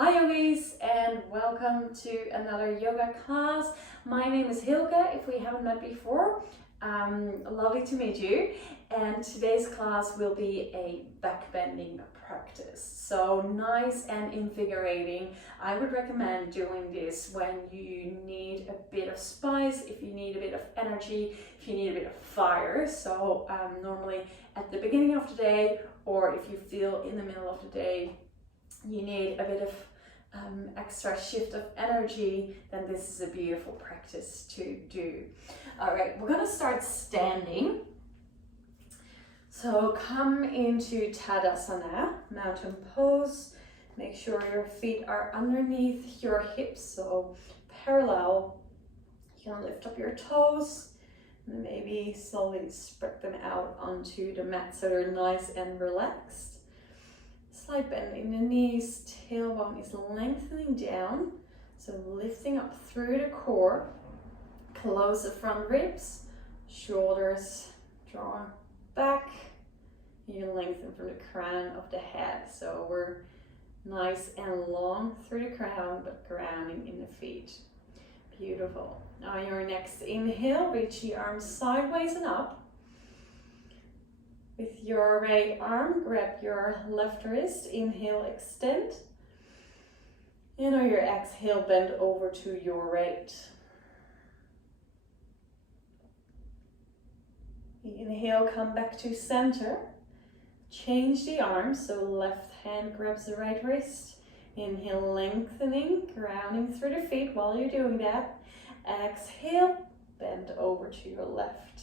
Hi yogis, and welcome to another yoga class. My name is Hilke, if we haven't met before. Lovely to meet you. And today's class will be a backbending practice. So nice and invigorating. I would recommend doing this when you need a bit of spice, if you need a bit of energy, if you need a bit of fire. So normally at the beginning of the day, or if you feel in the middle of the day, you need a bit of extra shift of energy, then this is a beautiful practice to do. All right, we're gonna start standing. So come into Tadasana, mountain pose. Make sure your feet are underneath your hips, so parallel. You can lift up your toes and maybe slowly spread them out onto the mat so they're nice and relaxed. Slight bend in the knees, tailbone is lengthening down, so lifting up through the core. Close the front ribs, shoulders draw back. You lengthen from the crown of the head, so we're nice and long through the crown, but grounding in the feet. Beautiful. On your next inhale, reach the arms sideways and up. With your right arm, grab your left wrist, inhale, extend. And on your exhale, bend over to your right. Inhale, come back to center. Change the arms, so left hand grabs the right wrist. Inhale, lengthening, grounding through the feet while you're doing that. Exhale, bend over to your left.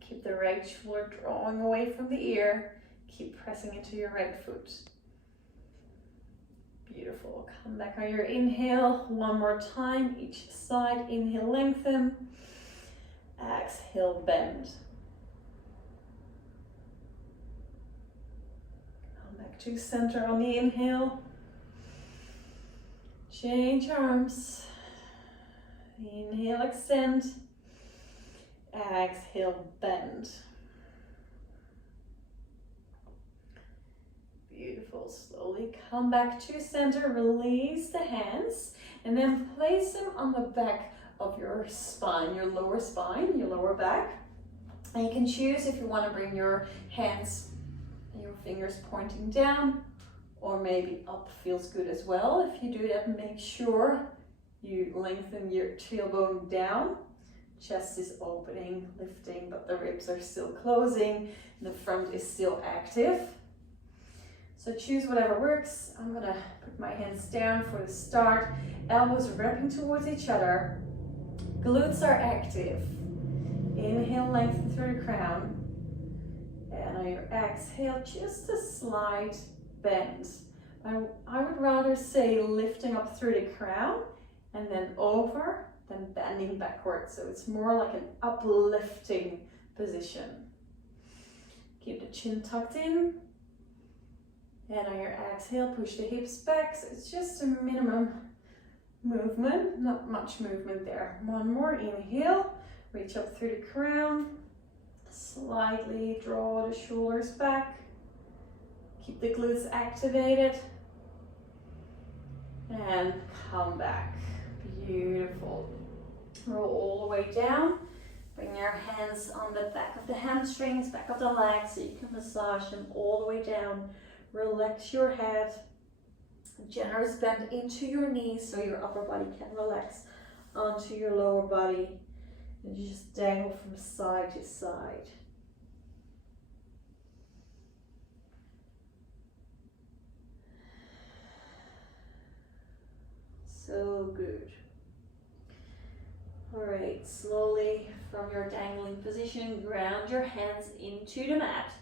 Keep the right shoulder drawing away from the ear. Keep pressing into your right foot. Beautiful. Come back on your inhale. One more time, each side. Inhale, lengthen. Exhale, bend. Come back to center on the inhale. Change arms. Inhale, extend. Exhale, bend. Beautiful. Slowly come back to center, release the hands, and then place them on the back of your spine, your lower back. And you can choose if you want to bring your hands, your fingers pointing down, or maybe up feels good as well. If you do that, make sure you lengthen your tailbone down. Chest is opening, lifting, but the ribs are still closing. The front is still active. So choose whatever works. I'm gonna put my hands down for the start. Elbows wrapping towards each other. Glutes are active. Inhale, lengthen through the crown. And on your exhale, just a slight bend. I would rather say lifting up through the crown and then over, than bending backwards, so it's more like an uplifting position. Keep the chin tucked in, and on your exhale, push the hips back, so it's just a minimum movement, not much movement there. One more, inhale, reach up through the crown, slightly draw the shoulders back, keep the glutes activated, and come back. Beautiful. Roll all the way down. Bring your hands on the back of the hamstrings, back of the legs, so you can massage them all the way down. Relax your head. Generous bend into your knees so your upper body can relax onto your lower body. And you just dangle from side to side. So good. All right, slowly from your dangling position, ground your hands into the mat.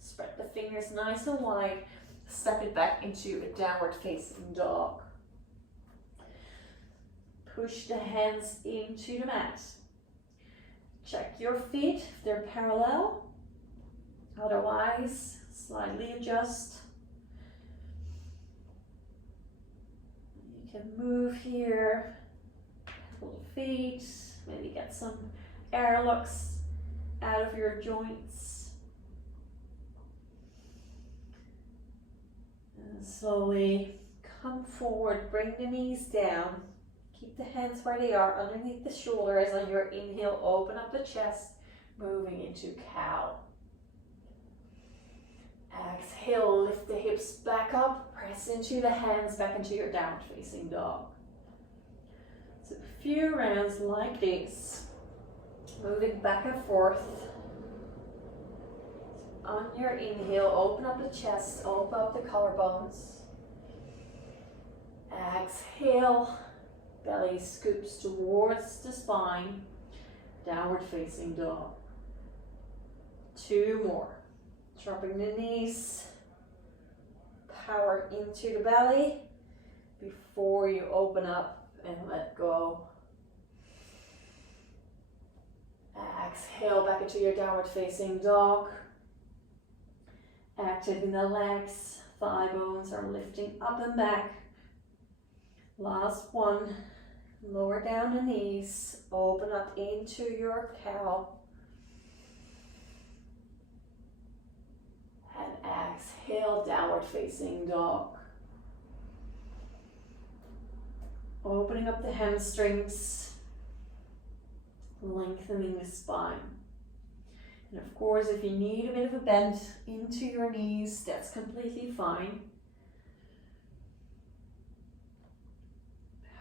Spread the fingers nice and wide. Step it back into a downward facing dog. Push the hands into the mat. Check your feet if they're parallel. Otherwise, slightly adjust. You can move here. Little feet, maybe get some airlocks out of your joints. And slowly come forward, bring the knees down. Keep the hands where they are underneath the shoulders. On your inhale, open up the chest, moving into cow. Exhale, lift the hips back up, press into the hands, back into your downward facing dog. So a few rounds like this, moving back and forth. On your inhale, open up the chest, open up the collarbones. Exhale, belly scoops towards the spine, downward facing dog. 2 more. Dropping the knees, power into the belly before you open up and let go. Exhale back into your downward facing dog. Activate the legs, thigh bones are lifting up and back. Last one, lower down the knees, open up into your cow. And exhale, downward facing dog. Opening up the hamstrings, lengthening the spine. And of course, if you need a bit of a bend into your knees, that's completely fine.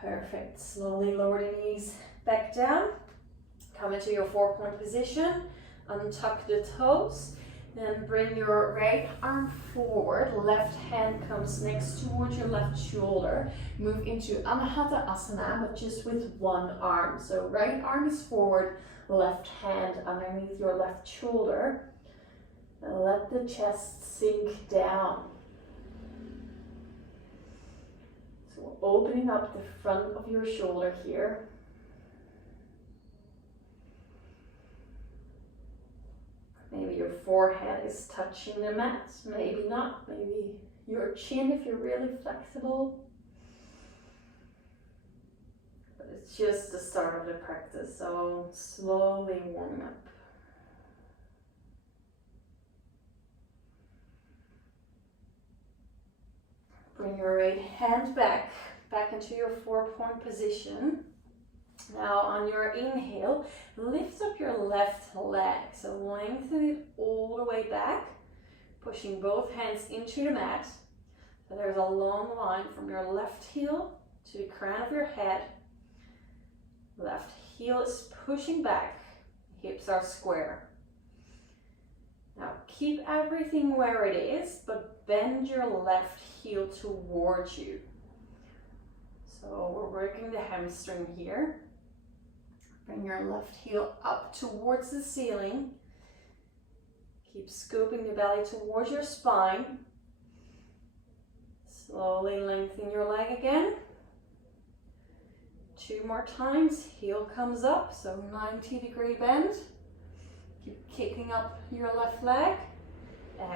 Perfect. Slowly lower the knees back down. Come into your 4-point position. Untuck the toes. Then bring your right arm forward, left hand comes next towards your left shoulder. Move into Anahata Asana, but just with one arm. So right arm is forward, left hand underneath your left shoulder. And let the chest sink down. So we're opening up the front of your shoulder here. Maybe your forehead is touching the mat, maybe not. Maybe your chin if you're really flexible. But it's just the start of the practice, so slowly warming up. Bring your right hand back into your 4-point position. Now on your inhale, lift up your left leg. So lengthen it all the way back, pushing both hands into the mat. So there's a long line from your left heel to the crown of your head. Left heel is pushing back, hips are square. Now keep everything where it is, but bend your left heel towards you. So we're working the hamstring here. Bring your left heel up towards the ceiling. Keep scooping the belly towards your spine. Slowly lengthen your leg again. 2 more times. Heel comes up, so 90-degree bend. Keep kicking up your left leg.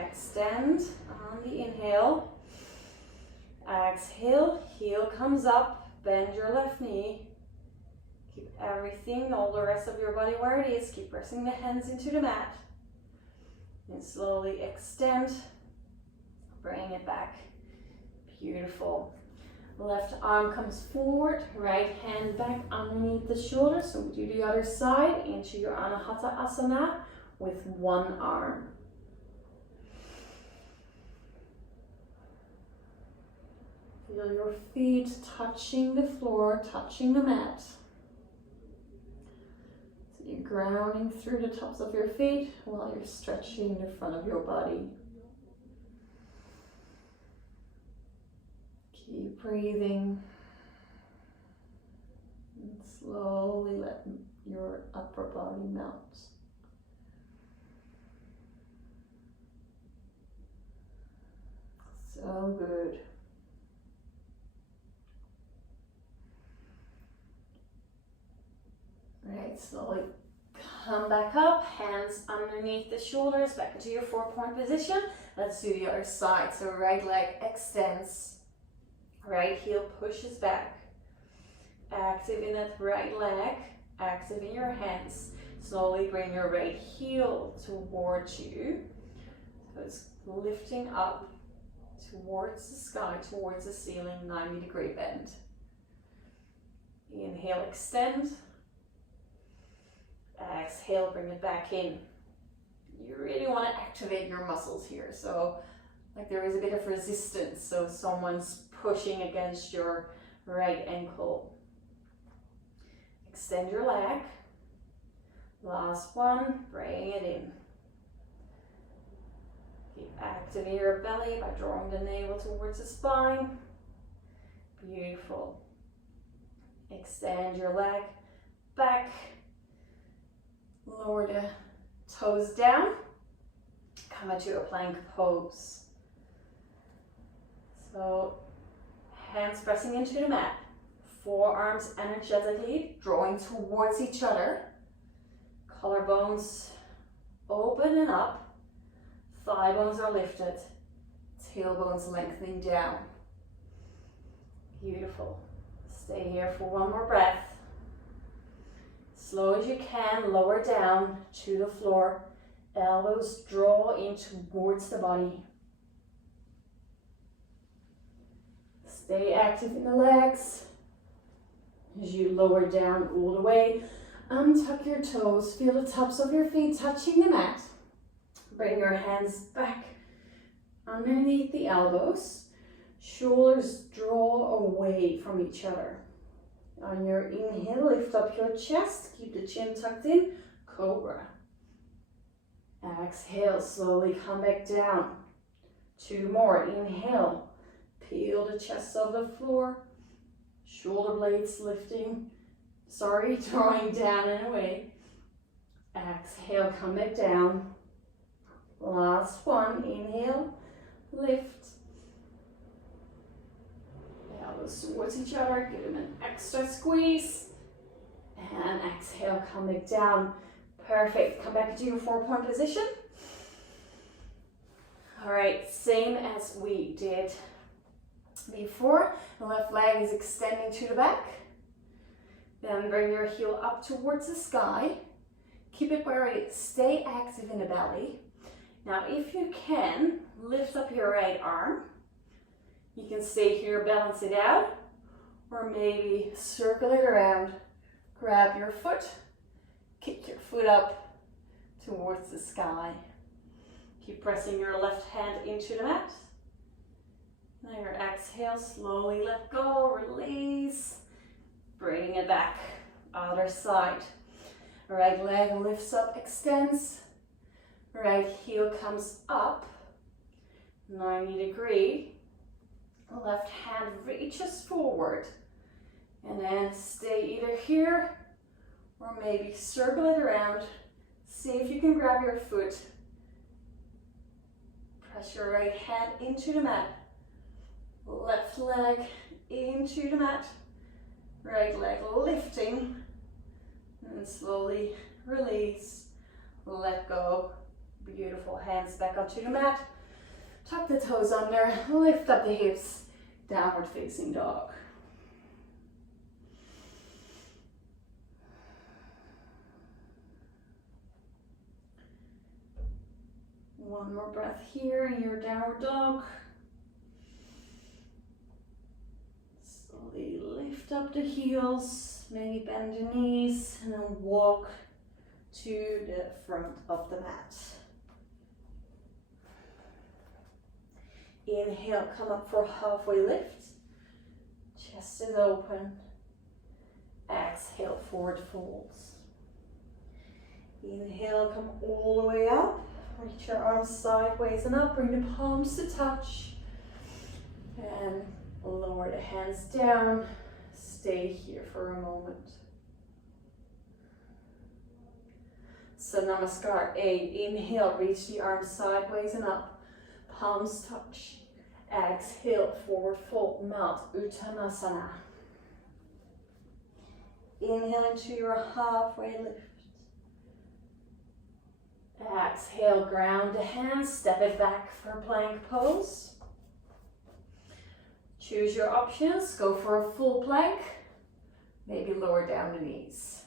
Extend on the inhale. Exhale, heel comes up, bend your left knee. Keep everything, all the rest of your body where it is. Keep pressing the hands into the mat. And slowly extend. Bring it back. Beautiful. Left arm comes forward, right hand back underneath the shoulder. So we do the other side into your Anahata Asana with one arm. Feel your feet touching the floor, touching the mat. So you're grounding through the tops of your feet while you're stretching the front of your body. Keep breathing. And slowly let your upper body melt. So good. Right, slowly come back up, hands underneath the shoulders, back into your 4-point position. Let's do the other side. So right leg extends, right heel pushes back. Active in that right leg, active in your hands. Slowly bring your right heel towards you. So it's lifting up towards the sky, towards the ceiling, 90-degree bend. Inhale, extend. Exhale, bring it back in. You really want to activate your muscles here. So like there is a bit of resistance. So someone's pushing against your right ankle. Extend your leg. Last one, bring it in. Keep activating your belly by drawing the navel towards the spine. Beautiful. Extend your leg back. Lower the toes down. Come into a plank pose. So hands pressing into the mat. Forearms energetically drawing towards each other. Collarbones open and up. Thigh bones are lifted. Tailbones lengthening down. Beautiful. Stay here for one more breath. Slow as you can, lower down to the floor. Elbows draw in towards the body. Stay active in the legs. As you lower down all the way, untuck your toes. Feel the tops of your feet touching the mat. Bring your hands back underneath the elbows. Shoulders draw away from each other. On your inhale, lift up your chest. Keep the chin tucked in. Cobra. Exhale, slowly come back down. 2 more. Inhale. Peel the chest off the floor. Shoulder blades drawing down and away. Exhale, come back down. Last one. Inhale. Lift. Elbows towards each other, give them an extra squeeze. And exhale, come back down. Perfect, come back into your 4-point position. All right, same as we did before. The left leg is extending to the back. Then bring your heel up towards the sky. Keep it where it is. Stay active in the belly. Now, if you can, lift up your right arm. You can stay here, balance it out, or maybe circle it around. Grab your foot, kick your foot up towards the sky. Keep pressing your left hand into the mat. Now your exhale, slowly let go, release. Bring it back, other side. Right leg lifts up, extends. Right heel comes up, 90-degree. Left hand reaches forward. And then stay either here or maybe circle it around. See if you can grab your foot. Press your right hand into the mat. Left leg into the mat. Right leg lifting. And slowly release. Let go. Beautiful. Hands back onto the mat. Tuck the toes under. Lift up the hips. Downward facing dog. One more breath here in your downward dog. Slowly lift up the heels, maybe bend the knees, and then walk to the front of the mat. Inhale, come up for halfway lift. Chest is open. Exhale, forward folds. Inhale, come all the way up. Reach your arms sideways and up. Bring the palms to touch. And lower the hands down. Stay here for a moment. So Namaskar 8. Inhale, reach the arms sideways and up. Palms touch. Exhale, forward fold, mount, Uttanasana. Inhale into your halfway lift. Exhale, ground the hands, step it back for plank pose. Choose your options, go for a full plank, maybe lower down the knees.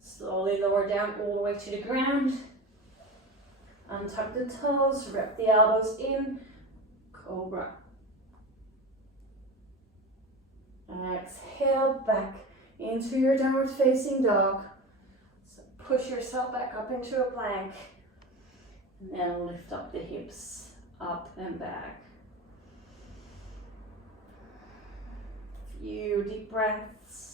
Slowly lower down all the way to the ground. Untuck the toes, wrap the elbows in, Cobra. Exhale back into your downward facing dog. So push yourself back up into a plank. And then lift up the hips, up and back. Few deep breaths.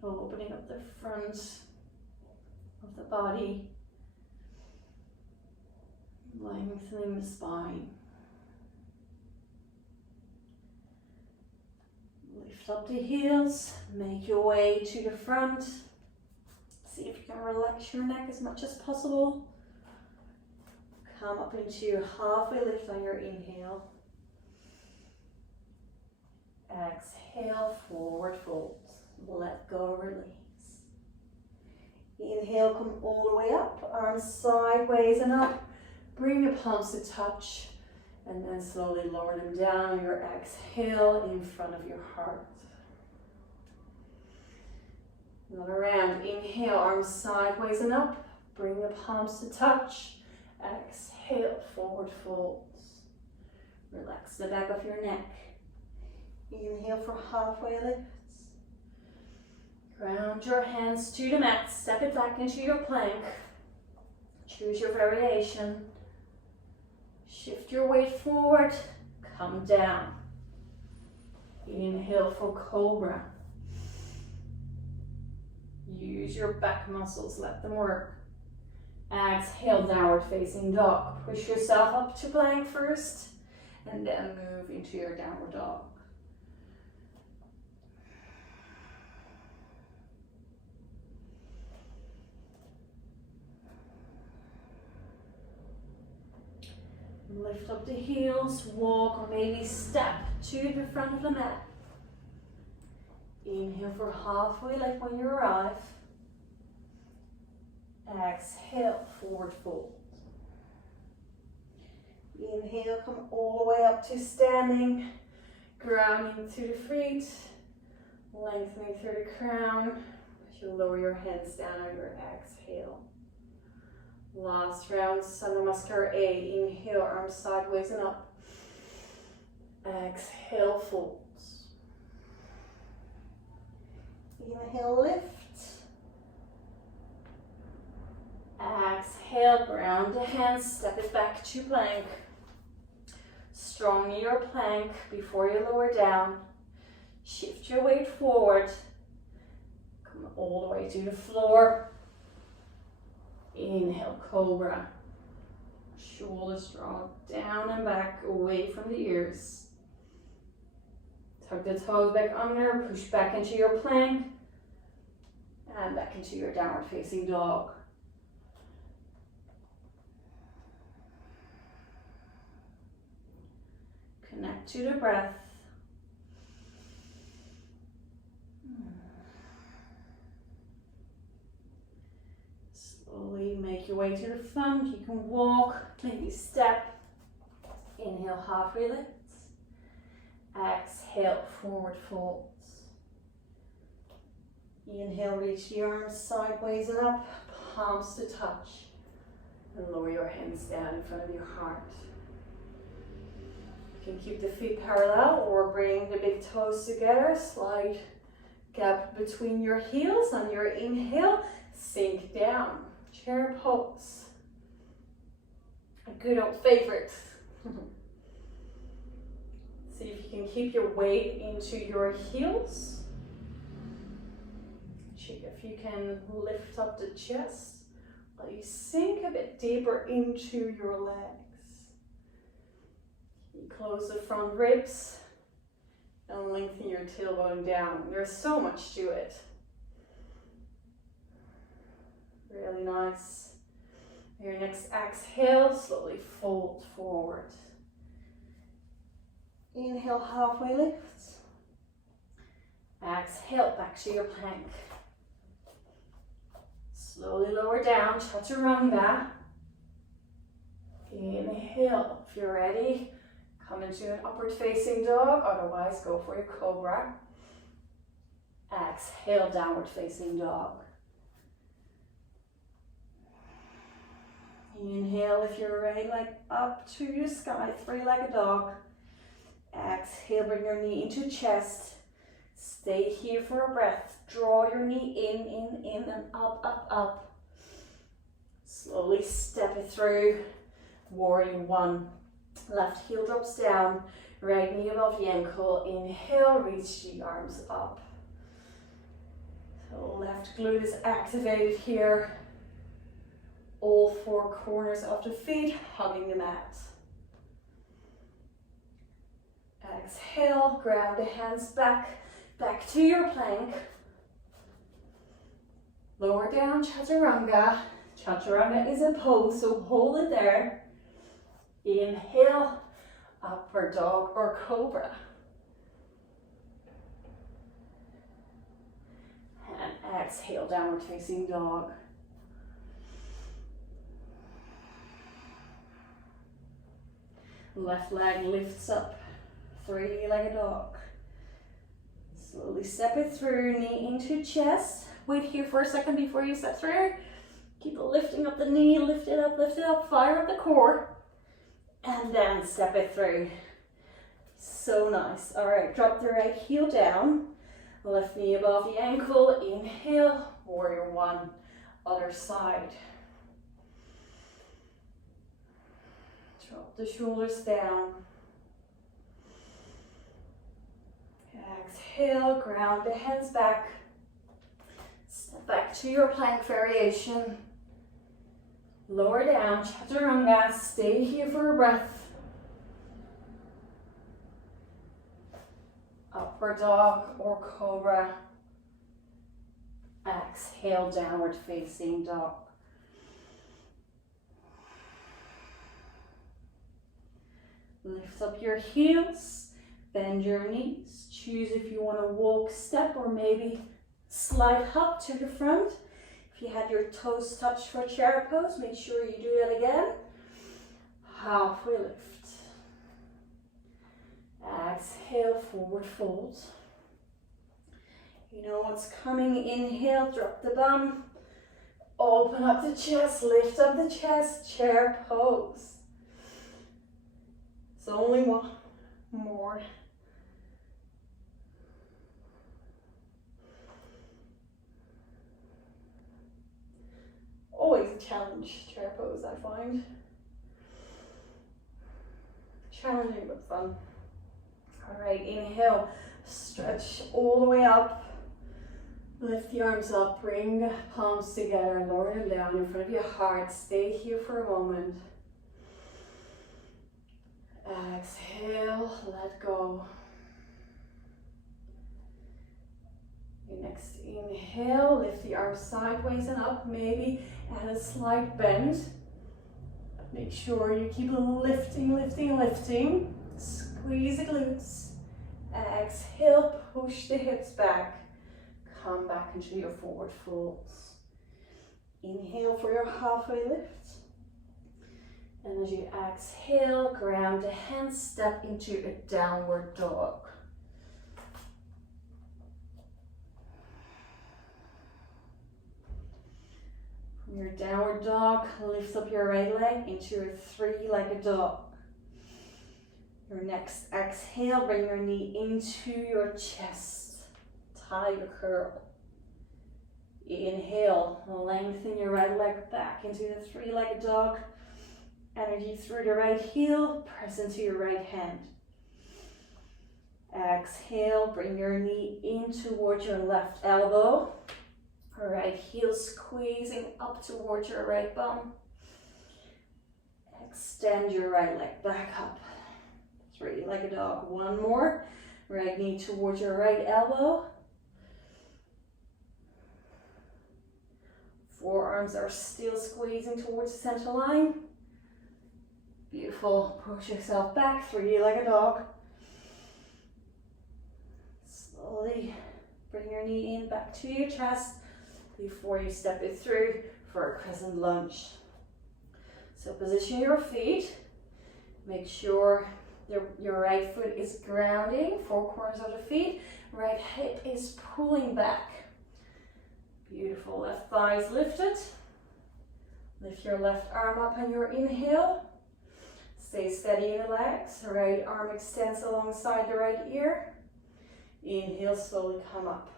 Opening up the front of the body, lengthening the spine. Lift up the heels, make your way to the front. See if you can relax your neck as much as possible. Come up into halfway lift on your inhale. Exhale, forward fold. Let go, release. Inhale, come all the way up, arms sideways and up. Bring your palms to touch, and then slowly lower them down on your exhale in front of your heart. Another round. Inhale, arms sideways and up. Bring the palms to touch. Exhale, forward folds. Relax the back of your neck. Inhale for halfway lifts. Ground your hands to the mat. Step it back into your plank. Choose your variation. Shift your weight forward. Come down. Inhale for Cobra. Use your back muscles, let them work. Exhale, downward facing dog. Push yourself up to plank first, and then move into your downward dog. Lift up the heels, walk or maybe step to the front of the mat. Inhale for halfway lift when you arrive. Exhale, forward fold. Inhale, come all the way up to standing, grounding through the feet, lengthening through the crown as you lower your hands down on your exhale. Last round, Namaskar A. Inhale, arms sideways and up. Exhale, folds. Inhale, lift. Exhale, ground the hands, step it back to plank. Strong your plank before you lower down. Shift your weight forward. Come all the way to the floor. Inhale, Cobra. Shoulders draw down and back, away from the ears. Tuck the toes back under, push back into your plank, and back into your downward facing dog. Connect to the breath. Slowly make your way to the front. You can walk, maybe step. Inhale, halfway lifts. Exhale, forward folds. Inhale, reach the arms sideways and up, palms to touch. And lower your hands down in front of your heart. You can keep the feet parallel or bring the big toes together. Slight gap between your heels. On your inhale, sink down. Chair pose. A good old favorite. See if you can keep your weight into your heels. Check if you can lift up the chest while you sink a bit deeper into your legs. You close the front ribs and lengthen your tailbone down. There's so much to it. Really nice. Your next exhale, slowly fold forward. Inhale, halfway lift. Exhale, back to your plank. Slowly lower down, chaturanga. Inhale, if you're ready, come into an upward facing dog, otherwise go for your Cobra. Exhale, downward facing dog. Inhale, lift your right leg up to your sky, three-legged dog. Exhale, bring your knee into chest. Stay here for a breath. Draw your knee in, and up, up, up. Slowly step it through. Warrior one. Left heel drops down. Right knee above the ankle. Inhale, reach the arms up. So left glute is activated here. All four corners of the feet hugging the mat. Exhale, grab the hands back to your plank. Lower down, chaturanga. Chaturanga is a pose, so hold it there. Inhale, upward dog or cobra. And exhale, downward facing dog. Left leg lifts up, three-legged dog. Slowly step it through, knee into chest. Wait here for a second before you step through. Keep lifting up the knee, lift it up, fire up the core. And then step it through. So nice. All right, drop the right heel down. Left knee above the ankle. Inhale, warrior one, other side. Drop the shoulders down. Exhale, ground the hands back. Step back to your plank variation. Lower down, chaturanga. Stay here for a breath. Upward dog or cobra. Exhale, downward facing dog. Lift up your heels, bend your knees. Choose if you want to walk, step, or maybe slide hop to the front. If you had your toes touched for chair pose, make sure you do that again. Halfway lift. Exhale, forward fold. You know what's coming. Inhale, drop the bum. Open up the chest, lift up the chest, chair pose. So only one more. Always a challenge, chair pose, I find. Challenging but fun. All right, inhale, stretch all the way up. Lift the arms up, bring the palms together, lower them down in front of your heart. Stay here for a moment. Exhale, let go. Your next inhale, lift the arms sideways and up, maybe add a slight bend. Make sure you keep lifting, lifting, lifting. Squeeze the glutes. Exhale, push the hips back. Come back into your forward folds. Inhale for your halfway lift. And as you exhale, ground the hands, step into a downward dog. From your downward dog, lift up your right leg into a three-legged dog. Your next exhale, bring your knee into your chest. Tiger curl. Inhale, lengthen your right leg back into the three-legged dog. Energy through the right heel, press into your right hand. Exhale, bring your knee in towards your left elbow. Right heel squeezing up towards your right bum. Extend your right leg back up. Three-legged dog. One more. Right knee towards your right elbow. Forearms are still squeezing towards the center line. Beautiful. Push yourself back, three-legged dog. Slowly bring your knee in back to your chest before you step it through for a crescent lunge. So position your feet. Make sure your right foot is grounding, four corners of the feet. Right hip is pulling back. Beautiful, left thigh is lifted. Lift your left arm up on your inhale. Stay steady in the legs. Right arm extends alongside the right ear. Inhale, slowly come up.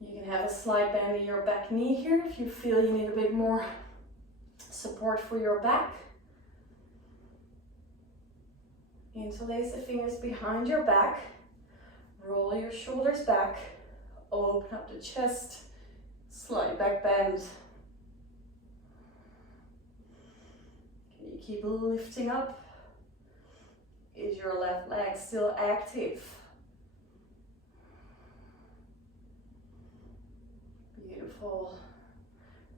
You can have a slight bend in your back knee here if you feel you need a bit more support for your back. Interlace the fingers behind your back. Roll your shoulders back. Open up the chest. Slight back bend. Can you keep lifting up? Is your left leg still active? Beautiful.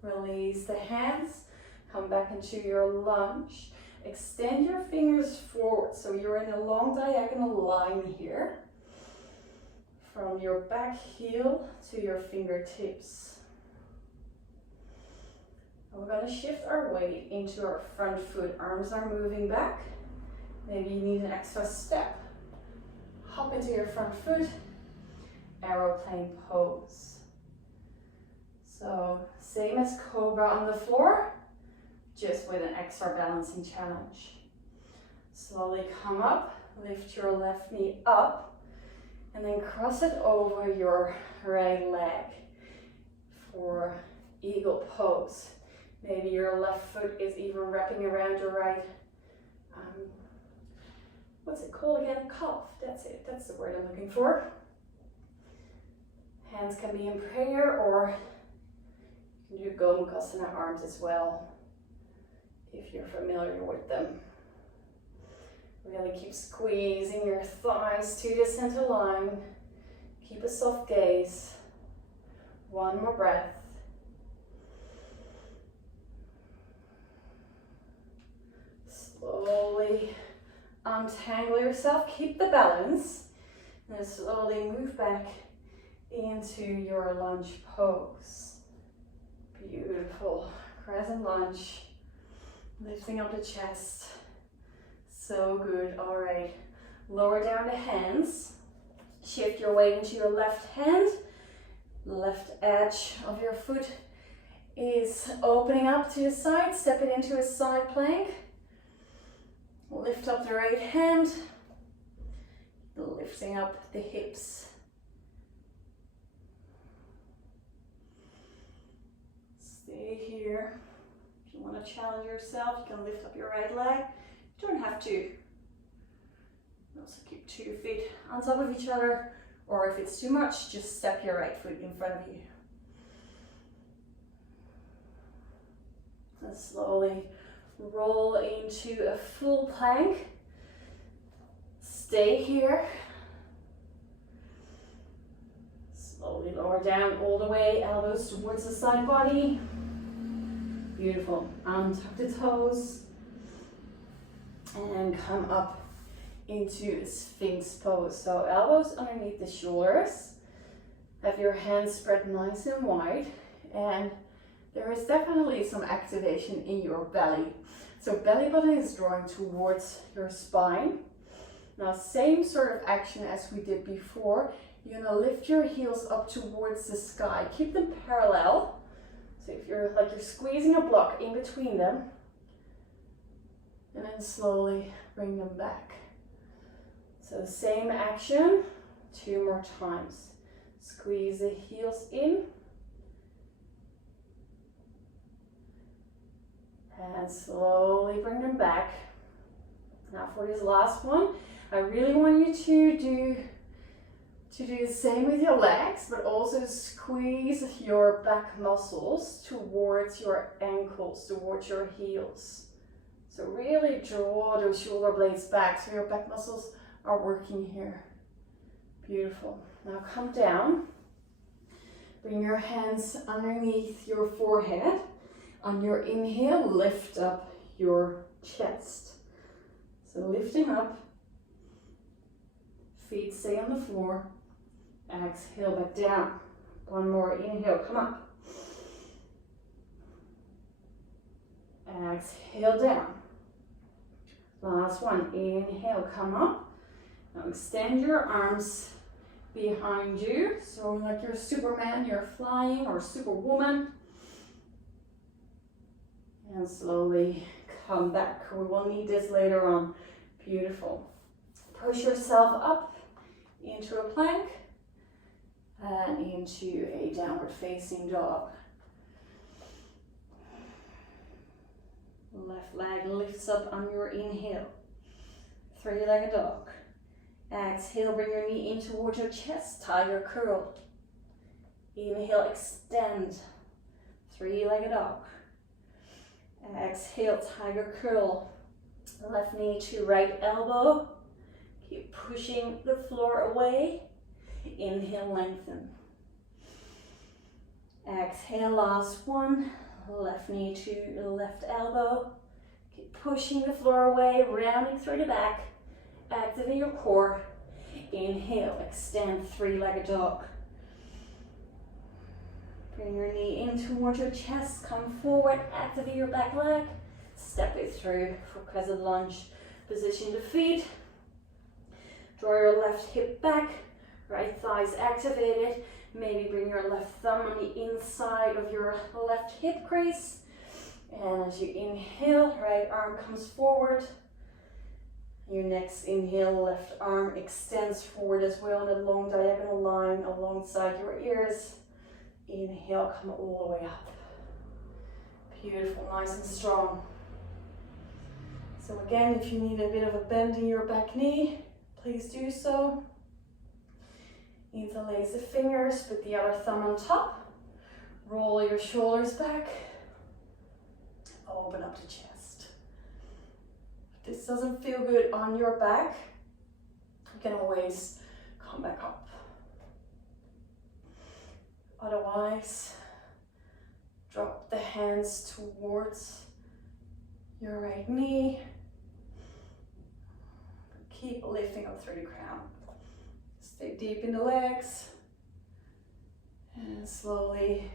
Release the hands. Come back into your lunge. Extend your fingers forward so you're in a long diagonal line here. From your back heel to your fingertips. We're going to shift our weight into our front foot. Arms are moving back. Maybe you need an extra step. Hop into your front foot. Aeroplane pose. So same as cobra on the floor, just with an extra balancing challenge. Slowly come up, lift your left knee up, and then cross it over your right leg for eagle pose. Maybe your left foot is even wrapping around your right, what's it called again? Calf, that's it, that's the word I'm looking for. Hands can be in prayer, or you can do Gomukhasana arms as well, if you're familiar with them. Really keep squeezing your thighs to the center line. Keep a soft gaze. One more breath. Slowly untangle yourself. Keep the balance. And then slowly move back into your lunge pose. Beautiful. Crescent lunge. Lifting up the chest. So good. All right. Lower down the hands. Shift your weight into your left hand. Left edge of your foot is opening up to the side. Step it into a side plank. Lift up the right hand. Lifting up the hips. Stay here. If you want to challenge yourself, you can lift up your right leg. You don't have to. You can also keep 2 feet on top of each other, or if it's too much, just step your right foot in front of you. And slowly roll into a full plank. Stay here. Slowly lower down all the way, elbows towards the side body. Beautiful. Untuck the toes. And come up into Sphinx pose. So elbows underneath the shoulders. Have your hands spread nice and wide. And there is definitely some activation in your belly. So belly button is drawing towards your spine. Now same sort of action as we did before. You're gonna lift your heels up towards the sky. Keep them parallel. So if you're like you're squeezing a block in between them. And then slowly bring them back. So the same action, 2 more times. Squeeze the heels in. And slowly bring them back. Now for this last one, I really want you to do the same with your legs, but also squeeze your back muscles towards your ankles, towards your heels. So really draw those shoulder blades back so your back muscles are working here. Beautiful. Now come down. Bring your hands underneath your forehead. On your inhale, lift up your chest. So lifting up. Feet stay on the floor. Exhale back down. One more inhale, come up. Exhale down. Last one, inhale, come up. Now extend your arms behind you. So like you're Superman, you're flying, or Superwoman. And slowly come back. We will need this later on. Beautiful. Push yourself up into a plank and into a downward facing dog. Left leg lifts up on your inhale. Three-legged dog. Exhale, bring your knee in towards your chest, tiger curl. Inhale, extend. Three-legged dog. Exhale, tiger curl. Left knee to right elbow. Keep pushing the floor away. Inhale, lengthen. Exhale, last one. Left knee to left elbow. Keep pushing the floor away, rounding through the back. Activate your core. Inhale, extend, three-legged dog. Bring your knee in towards your chest, come forward, activate your back leg. Step it through for crescent lunge. Position the feet. Draw your left hip back, right thighs activated. Maybe bring your left thumb on the inside of your left hip crease. And as you inhale, right arm comes forward. Your next inhale, left arm extends forward as well in a long diagonal line alongside your ears. Inhale, come all the way up. Beautiful, nice and strong. So again, if you need a bit of a bend in your back knee, please do so. Interlace the fingers, put the other thumb on top. Roll your shoulders back. Open up the chest. If this doesn't feel good on your back, you can always come back up. Otherwise, drop the hands towards your right knee. Keep lifting up through the crown. Stay deep in the legs. And slowly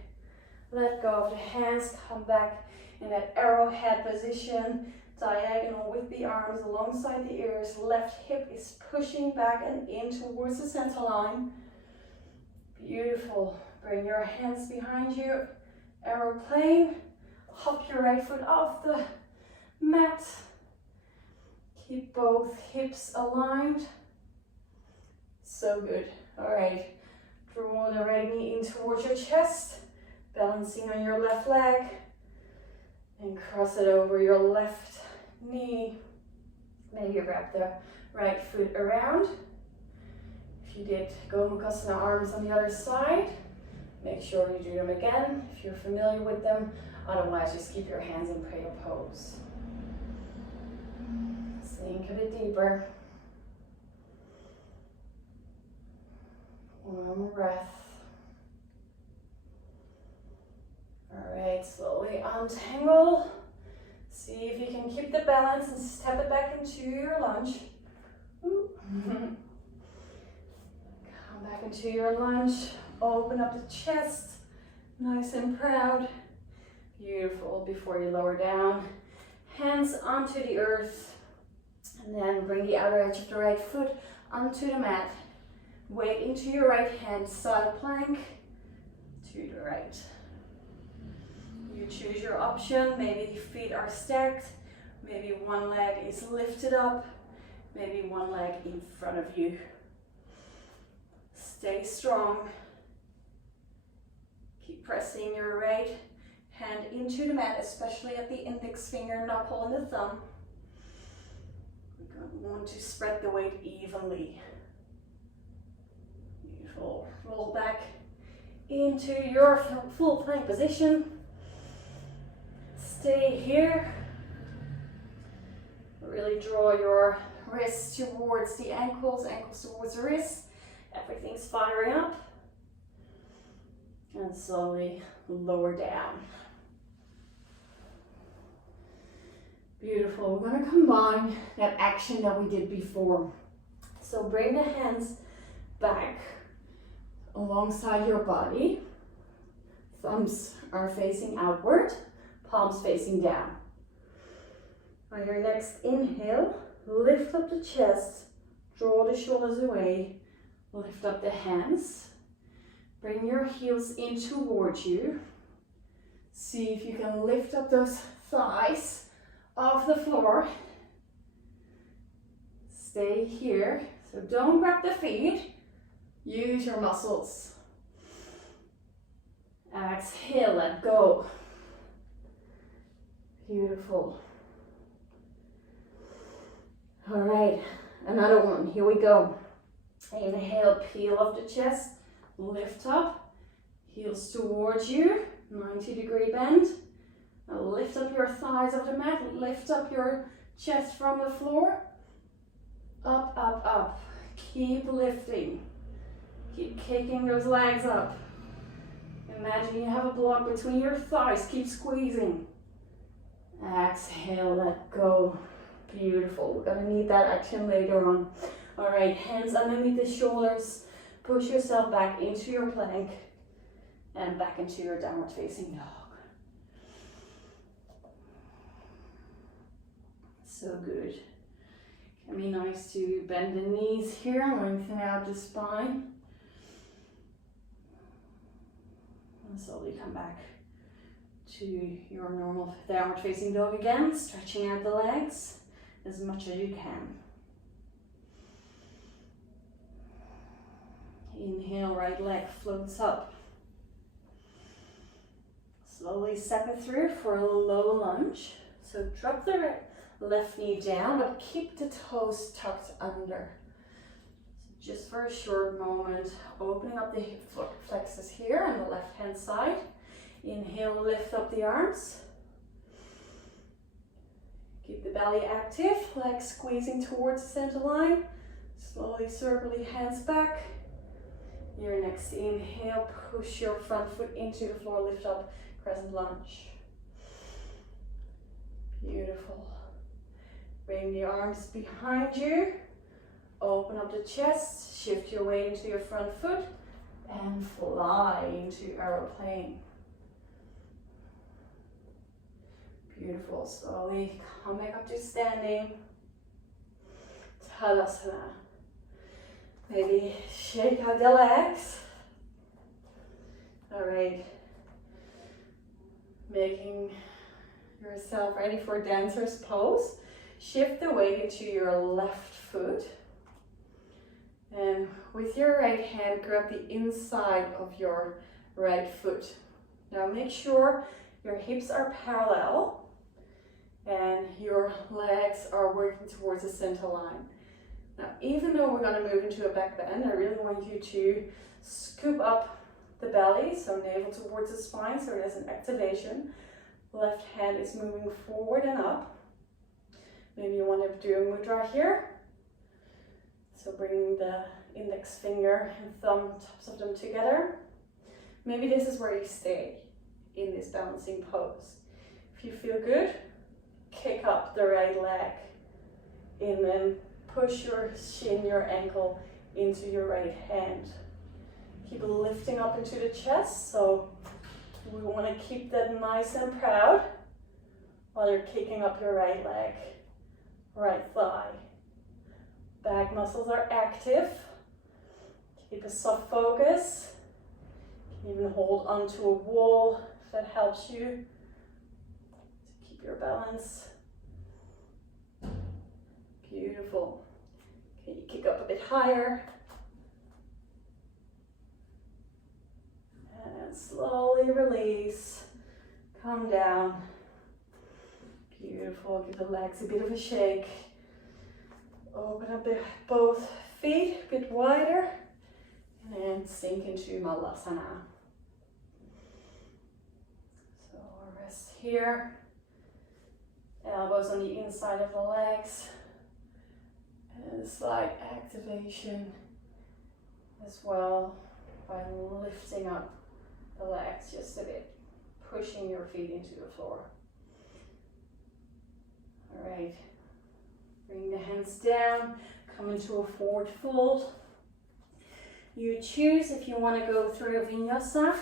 let go of the hands. Come back in that arrowhead position. Diagonal with the arms alongside the ears. Left hip is pushing back and in towards the center line. Beautiful. Bring your hands behind you. Aeroplane. Hop your right foot off the mat. Keep both hips aligned. So good. All right. Draw the right knee in towards your chest. Balancing on your left leg. And cross it over your left knee. Maybe wrap the right foot around. If you did Gomukhasana arms on the other side, make sure you do them again if you're familiar with them. Otherwise, just keep your hands in prayer pose. Sink a bit deeper. One more breath. All right, slowly untangle. See if you can keep the balance and step it back into your lunge. Come back into your lunge. Open up the chest, nice and proud. Beautiful. Before you lower down, hands onto the earth. And then bring the outer edge of the right foot onto the mat. Weight into your right hand, side plank to the right. You choose your option. Maybe the feet are stacked. Maybe one leg is lifted up. Maybe one leg in front of you. Stay strong. Keep pressing your right hand into the mat, especially at the index finger, knuckle, and the thumb. We want to spread the weight evenly. Beautiful. Roll back into your full plank position. Stay here. Really draw your wrists towards the ankles, ankles towards the wrists. Everything's firing up. And slowly lower down. Beautiful. We're going to combine that action that we did before. So bring the hands back alongside your body. Thumbs are facing outward, palms facing down. On your next inhale, lift up the chest, Draw the shoulders away. Lift up the hands. Bring your heels in towards you. See if you can lift up those thighs off the floor. Stay here. So don't grab the feet. Use your muscles. Exhale, let go. Beautiful. All right, another one. Here we go. Inhale, peel off the chest. Lift up. Heels towards you. 90-degree bend. Now lift up your thighs off the mat. Lift up your chest from the floor. Up, up, up. Keep lifting. Keep kicking those legs up. Imagine you have a block between your thighs. Keep squeezing. Exhale, let go. Beautiful. We're gonna need that action later on. All right, hands underneath the shoulders. Push yourself back into your plank and back into your downward facing dog. So good. Can be nice to bend the knees here, lengthen out the spine. And slowly come back to your normal downward facing dog again, stretching out the legs as much as you can. Inhale, right leg floats up. Slowly step it through for a low lunge. So drop the left knee down, but keep the toes tucked under. So just for a short moment, opening up the hip flexors here on the left hand side. Inhale, lift up the arms. Keep the belly active, legs squeezing towards the center line. Slowly circle the hands back. Your next inhale, push your front foot into the floor, lift up, crescent lunge. Beautiful. Bring the arms behind you. Open up the chest, shift your weight into your front foot, and fly into aeroplane. Beautiful. Slowly come back up to standing. Tadasana. Maybe shake out the legs. All right. Making yourself ready for dancer's pose. Shift the weight into your left foot. And with your right hand, grab the inside of your right foot. Now make sure your hips are parallel and your legs are working towards the center line. Now, even though we're going to move into a back bend, I really want you to scoop up the belly, so navel towards the spine, so there's an activation. Left hand is moving forward and up. Maybe you want to do a mudra here. So bringing the index finger and thumb, tops of them together. Maybe this is where you stay in this balancing pose. If you feel good, kick up the right leg and then push your shin, your ankle into your right hand. Keep lifting up into the chest, so we want to keep that nice and proud while you're kicking up your right leg, right thigh. Back muscles are active. Keep a soft focus. You can even hold onto a wall if that helps you to keep your balance. Beautiful. Okay, you kick up a bit higher. And slowly release. Come down. Beautiful. Give the legs a bit of a shake. Open up both feet a bit wider. And then sink into Malasana. So rest here. Elbows on the inside of the legs. And slight activation as well by lifting up the legs just a bit, pushing your feet into the floor. All right, bring the hands down, come into a forward fold. You choose if you want to go through a vinyasa,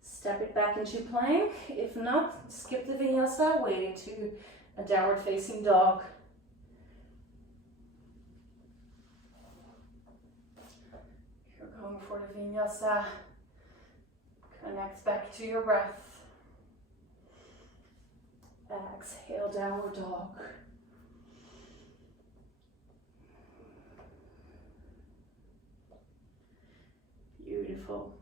step it back into plank. If not, skip the vinyasa, wait into a downward facing dog. Vinyasa. Connect back to your breath. Exhale, downward dog. Beautiful.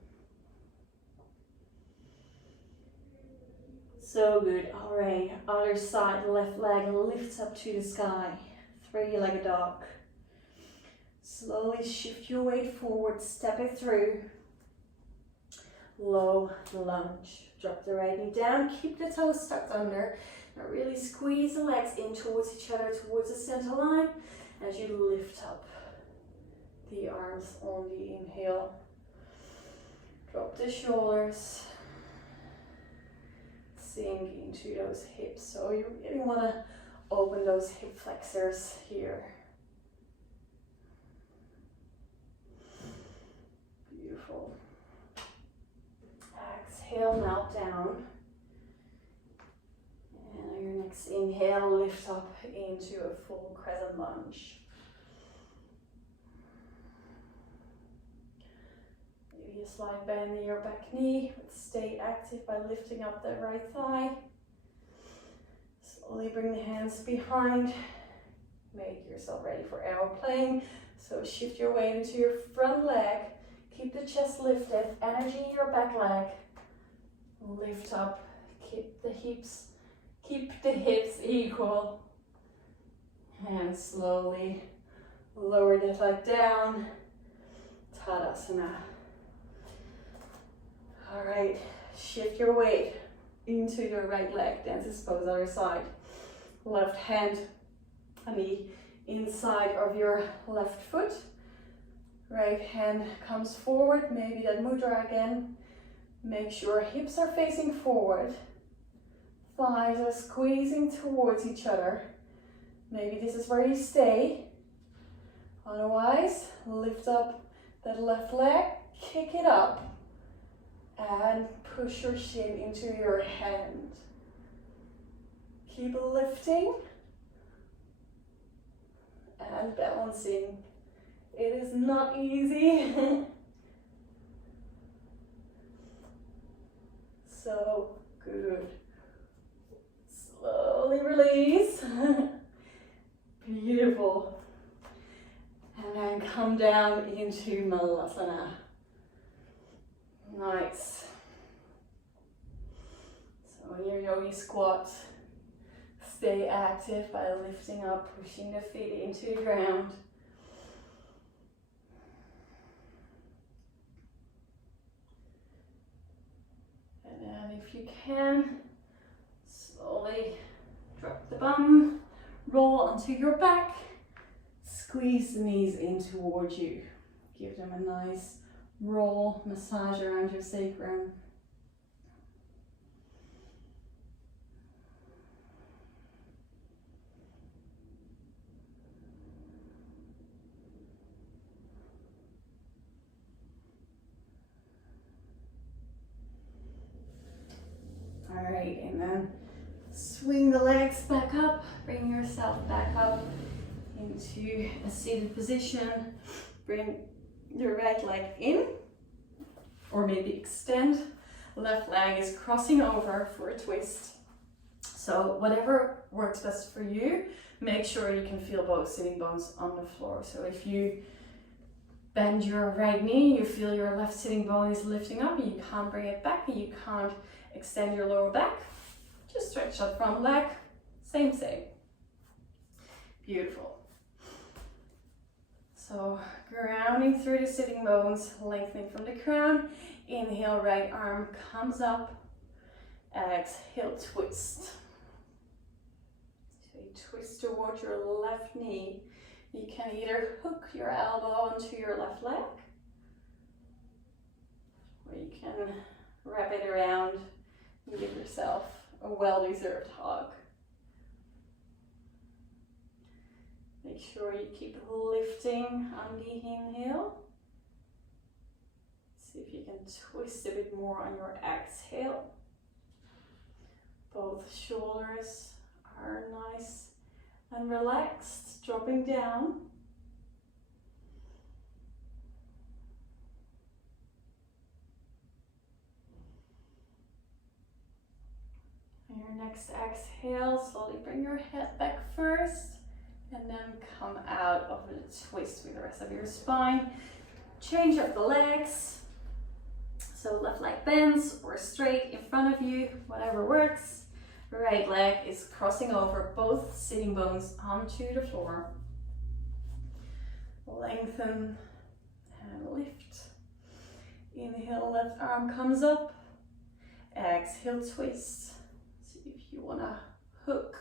So good. All right, other side, left leg lifts up to the sky. Three-legged dog. Slowly shift your weight forward, step it through. Low lunge. Drop the right knee down, keep the toes tucked under. Now really squeeze the legs in towards each other, towards the center line as you lift up the arms on the inhale. Drop the shoulders. Sink into those hips. So you really want to open those hip flexors here. Beautiful. Exhale, melt down. And on your next inhale, lift up into a full crescent lunge. Maybe a slight bend in your back knee, but stay active by lifting up the right thigh. Slowly bring the hands behind. Make yourself ready for aeroplane. So shift your weight into your front leg. Keep the chest lifted, energy in your back leg. Lift up, keep the hips equal. And slowly lower the leg down. Tadasana. All right, shift your weight into your right leg, dancer's pose, other side. Left hand on the inside of your left foot. Right hand comes forward, maybe that mudra again. Make sure hips are facing forward. Thighs are squeezing towards each other. Maybe this is where you stay. Otherwise, lift up that left leg, kick it up. And push your shin into your hand. Keep lifting and balancing. It is not easy. So good. Slowly release. Beautiful. And then come down into Malasana. Nice. So in your yogi squat, stay active by lifting up, pushing the feet into the ground. And then if you can, slowly drop the bum, roll onto your back, squeeze the knees in towards you. Give them a nice roll, massage around your sacrum. All right, and then swing the legs back up, bring yourself back up into a seated position. Bring your right leg in, or maybe extend. Left leg is crossing over for a twist. So whatever works best for you, make sure you can feel both sitting bones on the floor. So if you bend your right knee, you feel your left sitting bone is lifting up, and you can't bring it back, and you can't extend your lower back, just stretch that front leg, same. Beautiful. So grounding through the sitting bones, lengthening from the crown. Inhale, right arm comes up. Exhale, twist. So you twist towards your left knee. You can either hook your elbow onto your left leg, or you can wrap it around and give yourself a well-deserved hug. Make sure you keep lifting on the inhale. See if you can twist a bit more on your exhale. Both shoulders are nice and relaxed, dropping down. your next exhale, slowly bring your head back first, and then come out of the twist with the rest of your spine. Change up the legs. So left leg bends or straight in front of you, whatever works. Right leg is crossing over both sitting bones onto the floor. Lengthen and lift. Inhale, left arm comes up. Exhale, twist. See if you want to hook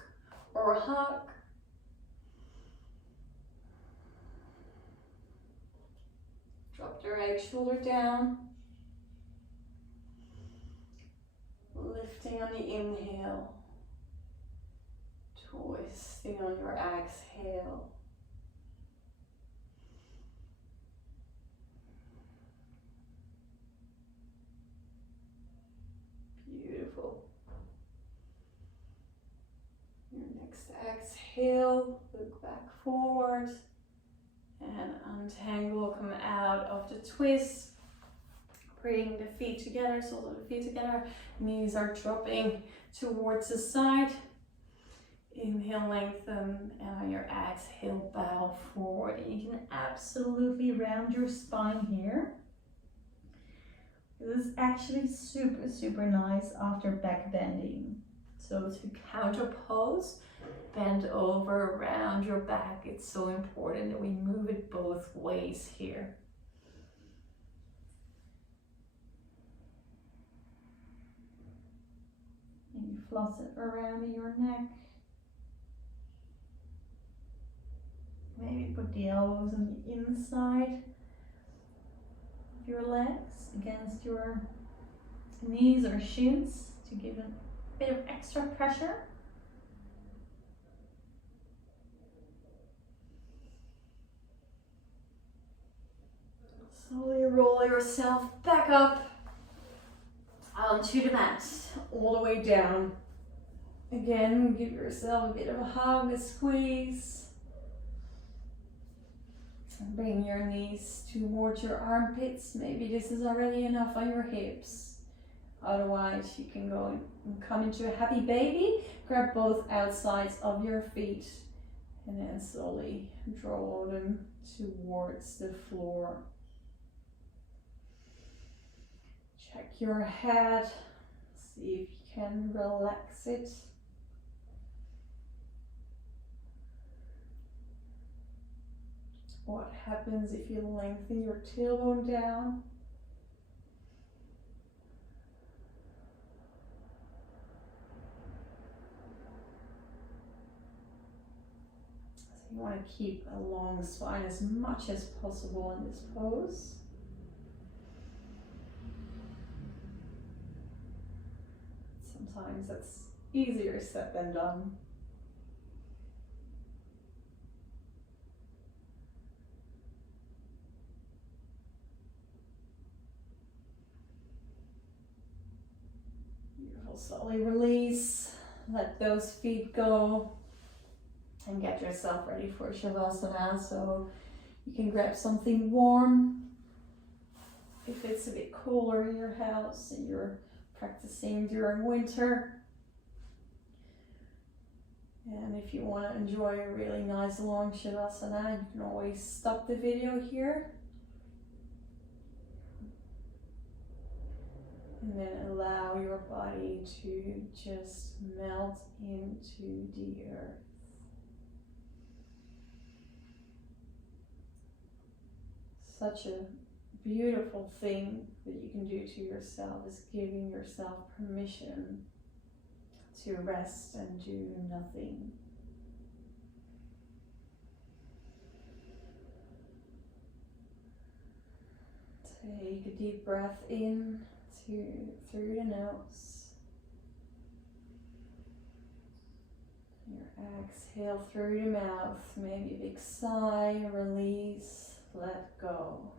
or hug. Drop the right shoulder down. Lifting on the inhale. Twisting on your exhale. Beautiful. Your next exhale, look back forward and untangle, come out of the twist. Bring the feet together, soles of the feet together, knees are dropping towards the side. Inhale, lengthen, and on your exhale, bow forward. And you can absolutely round your spine here. This is actually super, super nice after back bending. So to counter pose, bend over, round your back. It's so important that we move it both ways here. And you floss it around your neck. Maybe put the elbows on the inside of your legs against your knees or shins to give a bit of extra pressure. Slowly roll yourself back up onto the mat, all the way down. Again, give yourself a bit of a hug, a squeeze. Bring your knees towards your armpits. Maybe this is already enough on your hips. Otherwise, you can go and come into a happy baby. Grab both outsides of your feet and then slowly draw them towards the floor. Check your head. See if you can relax it. What happens if you lengthen your tailbone down? So you want to keep a long spine as much as possible in this pose. Sometimes that's easier said than done. Slowly release, let those feet go, and get yourself ready for Shavasana. So you can grab something warm if it's a bit cooler in your house and you're practicing during winter. And if you want to enjoy a really nice long Shavasana, you can always stop the video here. And then allow your body to just melt into the earth. Such a beautiful thing that you can do to yourself is giving yourself permission to rest and do nothing. Take a deep breath in through the nose. Your exhale through the mouth. Maybe a big sigh, release, let go.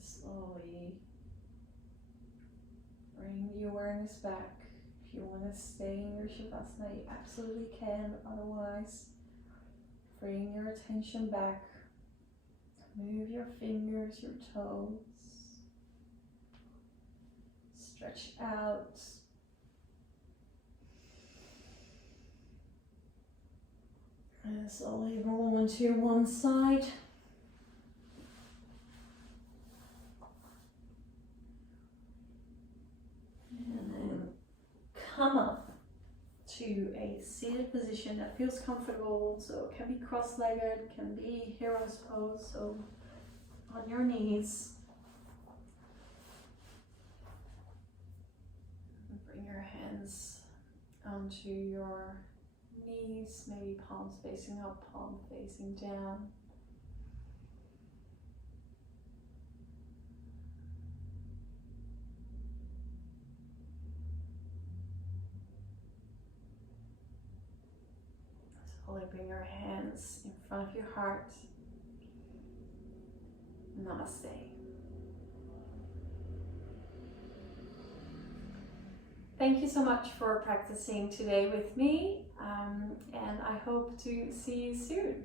Slowly bring the awareness back. If you want to stay in your Shavasana, you absolutely can. Otherwise, bring your attention back. Move your fingers, your toes. Stretch out. And slowly roll onto one side. And then come up to a seated position that feels comfortable. So it can be cross-legged, can be hero's pose, so on your knees. Bring your hands onto your knees, maybe palms facing up, palm facing down. Slowly bring your hands in front of your heart. Namaste. Thank you so much for practicing today with me, and I hope to see you soon.